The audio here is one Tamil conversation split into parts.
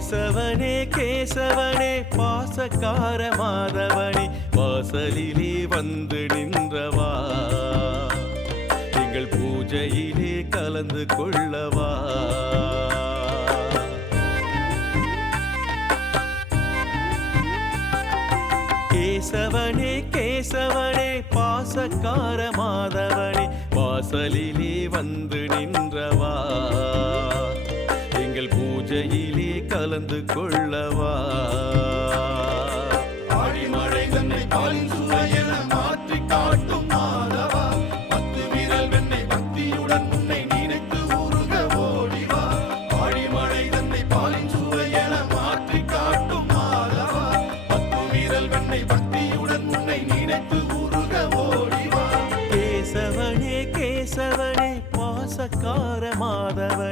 கேசவனே கேசவனே பாசக்கார மாதவனே வாசலிலே வந்து நின்றவா. எங்கள் பூஜையிலே கலந்து கொள்ளவா. கேசவனே கேசவனே பாசக்கார மாதவனே வாசலிலே வந்து கொள்ளவா? ஆழிமழை தன்னை பாலின் சுவையென மாற்றி காட்டும் மாதவா? பத்து விரல் வெண்ணை பக்தியுடன் உன்னை நினைத்து உருக ஓடிவா? ஆழிமழை தன்னை பாலின் சுவையென மாற்றி காட்டும் மாதவா? பத்து விரல் வெண்ணை பக்தியுடன் உன்னை நினைத்து உருக ஓடிவா? கேசவனே கேசவனே பாசக்கார மாதவனே.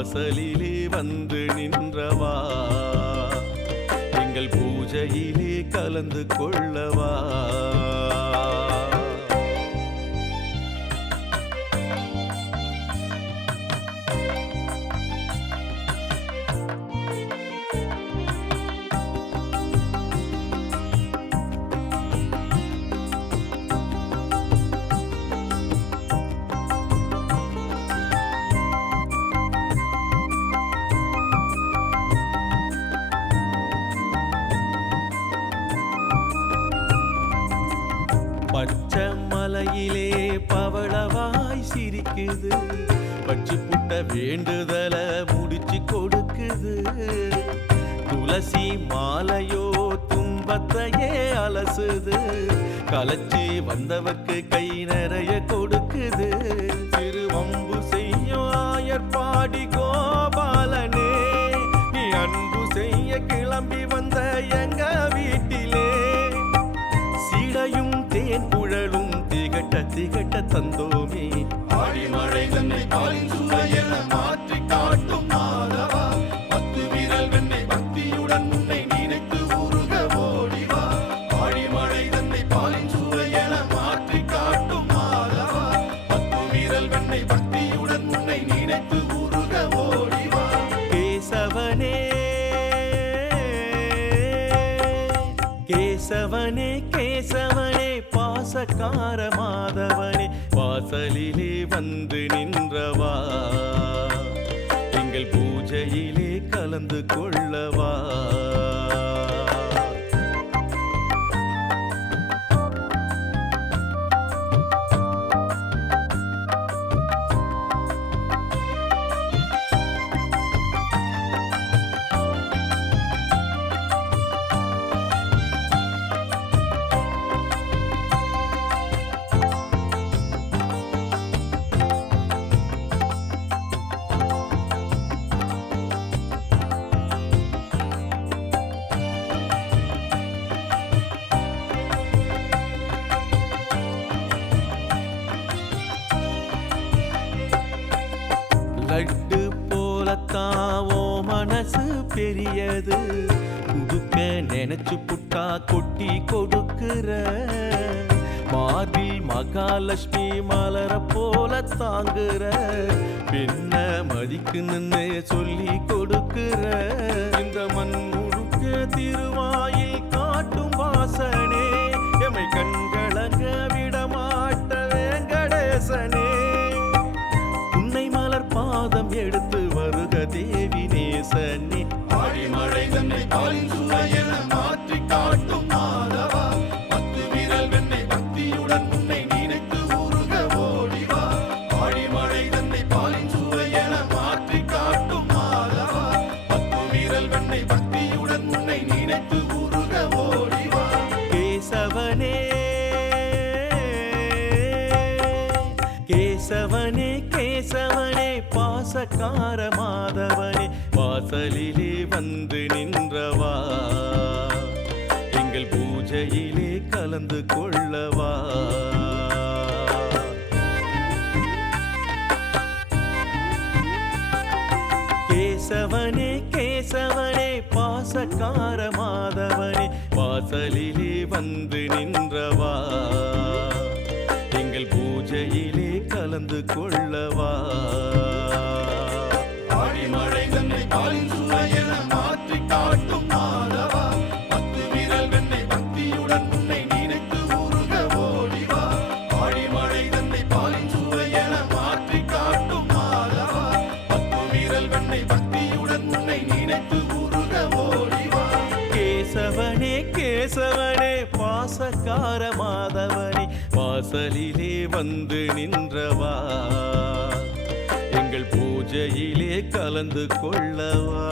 வாசலிலே வந்து நின்றவா? எங்கள் பூஜையிலே கலந்து கொள்ளவா? பச்சை மலையிலே பவளவாய் சிரிக்குது. பச்சு புட்ட வேண்டுதல முடிச்சு கொடுக்குது. துளசி மாலையோ துன்பத்தையே அலசுது. கலச்சி வந்தவர்க்கு கை நிறைய கொடுக்குது. திருவம்பு செய்யும் ஆயர் பாடி கோபாலனே நீ அன்பு தந்தோமே. ஆழிமழை தன்னை பாலின் சுவையென மாற்றி காட்டும் மாதவா. பத்து விரல் வெண்ணை பக்தியுடன் உன்னை நினைத்து உருக ஓடிவா. ஆழிமழை தன்னை பாலின் சுவையென மாற்றி காட்டும் மாதவா. பத்து விரல் வெண்ணை பக்தியுடன் உன்னை நினைத்து உருக ஓடிவா. கேசவனே கேசவனே கேசவனே பாசக்கார மாதவனே. வாசலிலே வந்து பெரியது புதுக்க நினைச்சு புட்டா கொட்டி கொடுக்கிற. மார்பில் மகாலட்சுமி மலர போல தாங்குற. பெண்ண மதிக்கு நின்னு சொல்லி கொடுக்கிற. இந்த மண் முழுக்க திருவாயில் காட்டும் வாசனே. எமை கண்களங்க கேசவனே கேசவனே பாசக்கார மாதவனே வாசலிலே வந்து நின்று பூஜையிலே கலந்து கொள்ளவா? கேசவனே கேசவனே பாசக்கார மாதவனே வாசலிலே வந்து நின்ற என்னை பக்தியுடன் உன்னை நினைத்து உருக ஓடிவா கேசவனே கேசவனே பாசக்கார மாதவனே வாசலிலே வந்து நின்றவா. எங்கள் பூஜையிலே கலந்து கொள்ளவா.